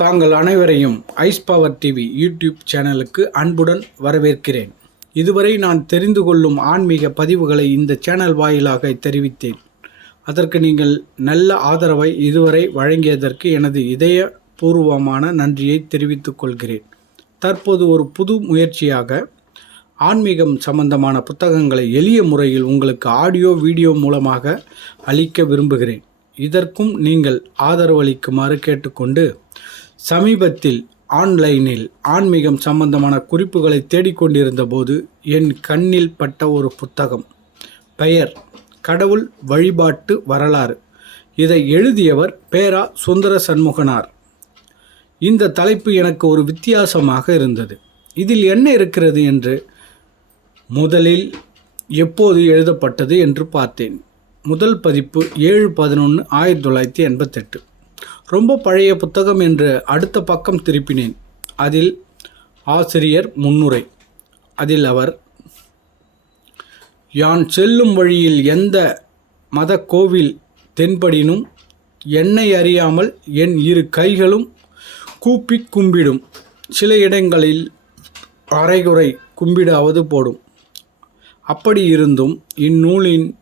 தாங்கள் அனைவரையும் ice power TV YouTube சேனலுக்கு அன்புடன் வரவேற்கிறேன். இதுவரை நான் தெரிந்து கொள்ளும் ஆன்மீக பதிவுகளை இந்த சேனல் வாயிலாக தெரிவித்தேன். அதற்கு நீங்கள் நல்ல ஆதரவை இதுவரை வழங்கியதற்கு எனது இதயபூர்வமான நன்றியை தெரிவித்துக் கொள்கிறேன். தற்போது ஒரு புது முயற்சியாக ஆன்மீகம் சம்பந்தமான புத்தகங்களை எளிய முறையில் உங்களுக்கு ஆடியோ வீடியோ மூலமாக அளிக்க விரும்புகிறேன். இதற்கும் நீங்கள் ஆதரவளிக்குமாறு கேட்டுக்கொண்டு சமீபத்தில் ஆன்லைனில் ஆன்மீகம் சம்பந்தமான குறிப்புகளை தேடிக்கொண்டிருந்த போது என் கண்ணில் பட்ட ஒரு புத்தகம். பெயர் கடவுள் வழிபாட்டு வரலாறு. இதை எழுதியவர் பேரா சுந்தர சண்முகனார் இந்த தலைப்பு எனக்கு ஒரு வித்தியாசமாக இருந்தது. இதில் என்ன இருக்கிறது என்று முதலில் எப்போது எழுதப்பட்டது என்று பார்த்தேன். முதல் பதிப்பு ஏழு பதினொன்று ஆயிரத்தி தொள்ளாயிரத்தி எண்பத்தெட்டு. ரொம்ப பழைய புத்தகம் என்று அடுத்த பக்கம் திருப்பினேன். அதில் ஆசிரியர் முன்னுரை. அதில் அவர் யான் செல்லும் வழியில் எந்த மத கோவில் தென்படினும் என்னை அறியாமல் என் இரு கைகளும் கூப்பி கும்பிடும். சில இடங்களில் அரைகுறை கும்பிடாவது போடும். அப்படி இருந்தும் இந்நூலின்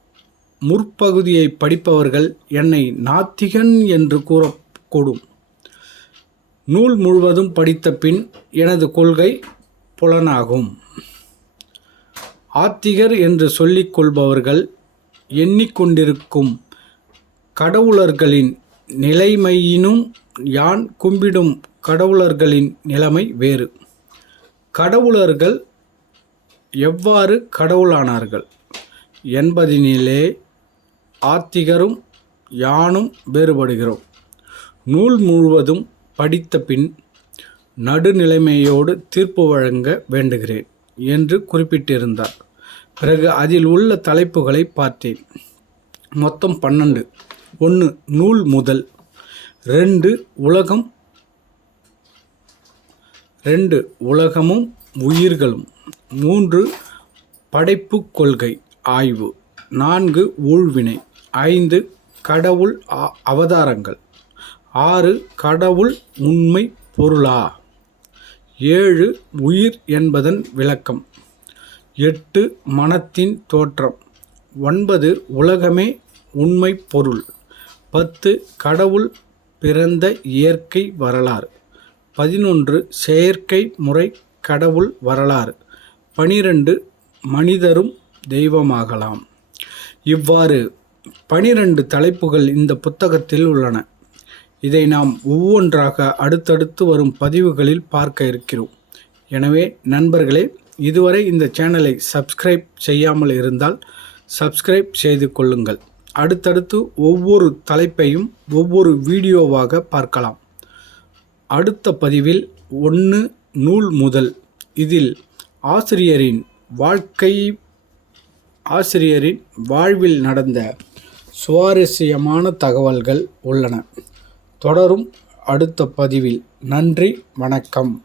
முற்பகுதியை படிப்பவர்கள் என்னை நாத்திகன் என்று கூறக்கூடும் நூல் முழுவதும் படித்த பின் எனது கொள்கை புலனாகும். ஆத்திகர் என்று சொல்லிக் கொள்பவர்கள் எண்ணிக்கொண்டிருக்கும் கடவுளர்களின் நிலைமையினும் யான் கும்பிடும் கடவுளர்களின் நிலைமை வேறு. கடவுளர்கள் எவ்வாறு கடவுளானார்கள் என்பதினிலே ஆத்திகரும் யானும் வேறுபடுகிறோம். நூல் முழுவதும் படித்த பின் நடுநிலைமையோடு தீர்ப்பு வழங்க வேண்டுகிறேன் என்று குறிப்பிட்டிருந்தார். பிறகு அதில் உள்ள தலைப்புகளை பார்த்தேன். மொத்தம் பன்னெண்டு. ஒன்று நூல் முதல். ரெண்டு உலகம். ரெண்டு உலகமும் உயிர்களும். மூன்று படைப்பு கொள்கை ஆய்வு. நான்கு ஊழ்வினை. ஐந்து கடவுள் அவதாரங்கள். ஆறு கடவுள் உண்மை பொருளா? ஏழு உயிர் என்பதன் விளக்கம். எட்டு மனத்தின் தோற்றம். ஒன்பது உலகமே உண்மை பொருள். பத்து கடவுள் பிறந்த இயற்கை வரலாறு. பதினொன்று செயற்கை முறை கடவுள் வரலாறு. பனிரெண்டு மனிதரும் தெய்வமாகலாம். இவ்வாறு பனிரெண்டு தலைப்புகள் இந்த புத்தகத்தில் உள்ளன. இதை நாம் ஒவ்வொன்றாக அடுத்தடுத்து வரும் பதிவுகளில் பார்க்க இருக்கிறோம். எனவே நண்பர்களே இதுவரை இந்த சேனலை சப்ஸ்கிரைப் செய்யாமல் இருந்தால் சப்ஸ்கிரைப் செய்து கொள்ளுங்கள். அடுத்தடுத்து ஒவ்வொரு தலைப்பையும் ஒவ்வொரு வீடியோவாக பார்க்கலாம். அடுத்த பதிவில் ஒன்று நூல் முதல். இதில் ஆசிரியரின் வாழ்க்கை ஆசிரியரின் வாழ்வில் நடந்த சுவாரஸ்யமான தகவல்கள் உள்ளன. தொடரும் அடுத்த பதிவில். நன்றி வணக்கம்.